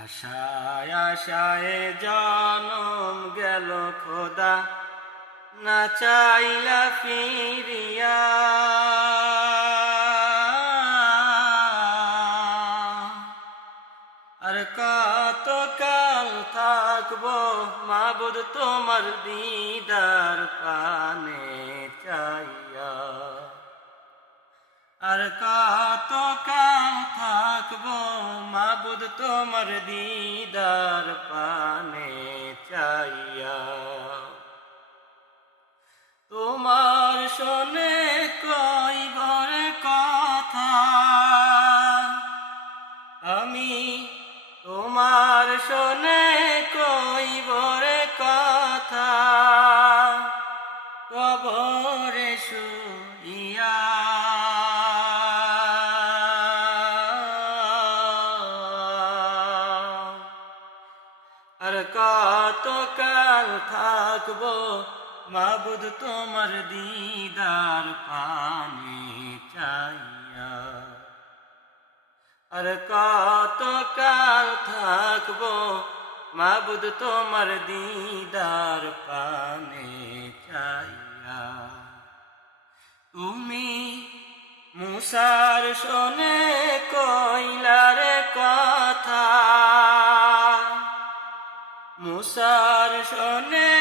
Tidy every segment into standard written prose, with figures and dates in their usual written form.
আশায় আশায় জনম গেল খোদা, না চাইলা ফিরিয়া। আর কত কাল থাকবো মাবুদ তোমার দিদার পানে চাইয়া। আর কত কাল থাকবো মাবুদ তোমার দিদার পানে চাইয়া। তোমার শোনে কইবার কথা, আমি তোমার শোনে কইবার কথা, কবরে শুইয়া। আর কত কাল থাকবো মাবুদ তোমার দিদার পানে চাইয়া। আর কত কাল থাকবো মাবুদ তোমার দিদার পানে চাইয়া। তুমি মুসার শোনে কইলার কথা, মুসার শোনে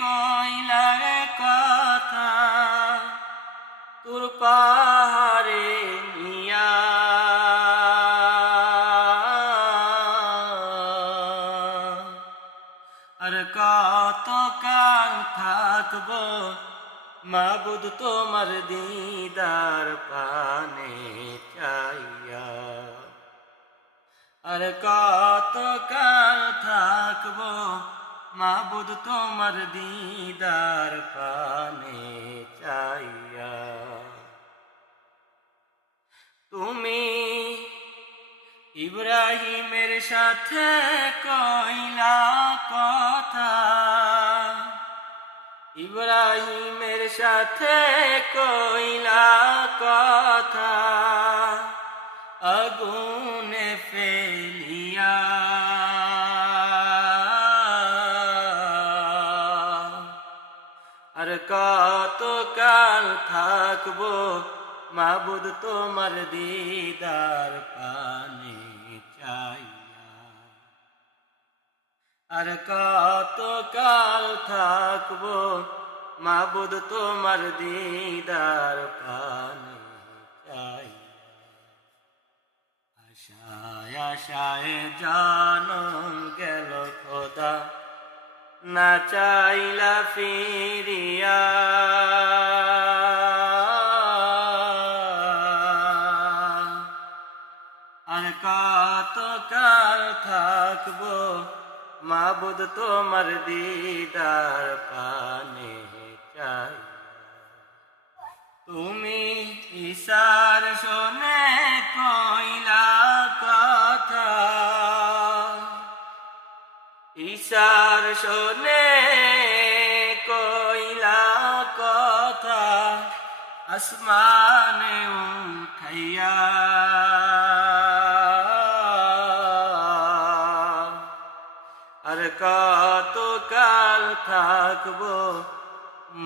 কইলার কথা, তোর পাহাড়ে নিয়া। আর কত কাল থাকবো মাবুদ তোমার দিদার পানে চাইয়া। আর কত কাল থাকবো মাবুদ তোমার দিদার পানে চাইয়া। তুমি ইব্রাহিমের সাথে কইলা কথা, ইব্রাহিমের সাথে কইলা কথা, আগুনে ফেলিয়া। আর কত কাল থাকবো মাবুদ তোমার দিদার পানে চাইয়া। আর কত কাল থাকবো মাবুদ তোমার দিদার পানে চাইয়া। আশায় আশায় জনম গেল খোদা, না চাইলা ফিরিয়া। আর কত কাল থাকবো মাবুদ তোমার দিদার পানে চাইয়া। তুমি ঈশার শোনে কইলা কথা, ঈশার শোনে কইলা কথা, আসমানে উঠাইয়া। আর কত কাল থাকবো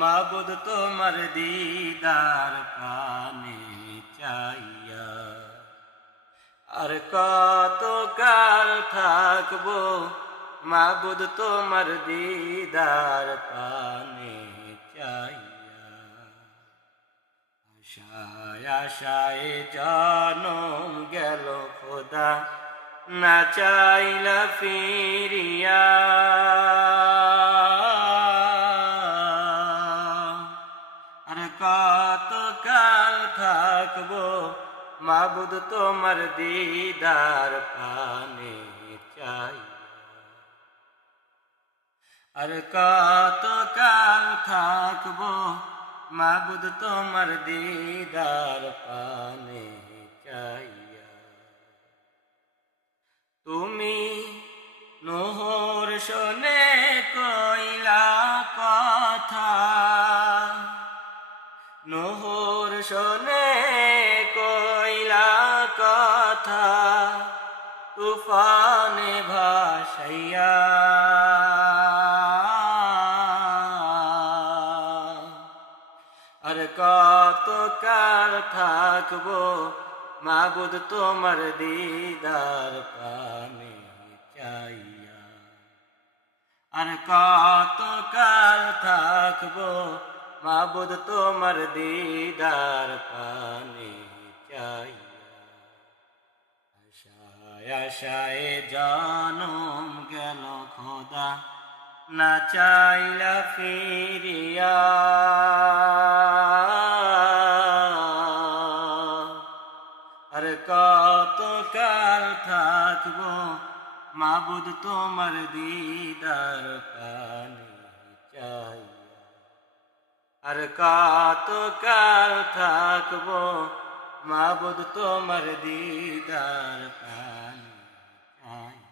মাবুদ তোমার দিদার পানে চাইয়া। আর কত কাল থাকবো মাবুদ তোমার দিদার পানে চাইয়া। আশায় আশায় জনম গেল খোদা, না চাইলা ফিরিয়া। আর কত কাল থাকবো মাবুদ তোমার দিদার পানে চাইয়া। আর কত কাল থাকবো মাবুদ তোমার দিদার পানে চাইয়া। তুমি নহর শোনে কইলা কথা, নহর শোনে কইলা কথা, তুফানে ভাসাইয়া। আর কত কাল থাকবো মাবুদ তোমার দিদার পানে চাইয়া। আর কত কাল থাকবো মাবুদ তোমার দিদার পানে চাইয়া। আশায় আশায় জনম গেল খোদা, না চাইলা ফিরিয়া। আর কত কাল থাকবো মাবুদ তোমার দিদার পানে চাইয়া। আর কত কাল থাকবো মাবুদ তোমার দিদার পানে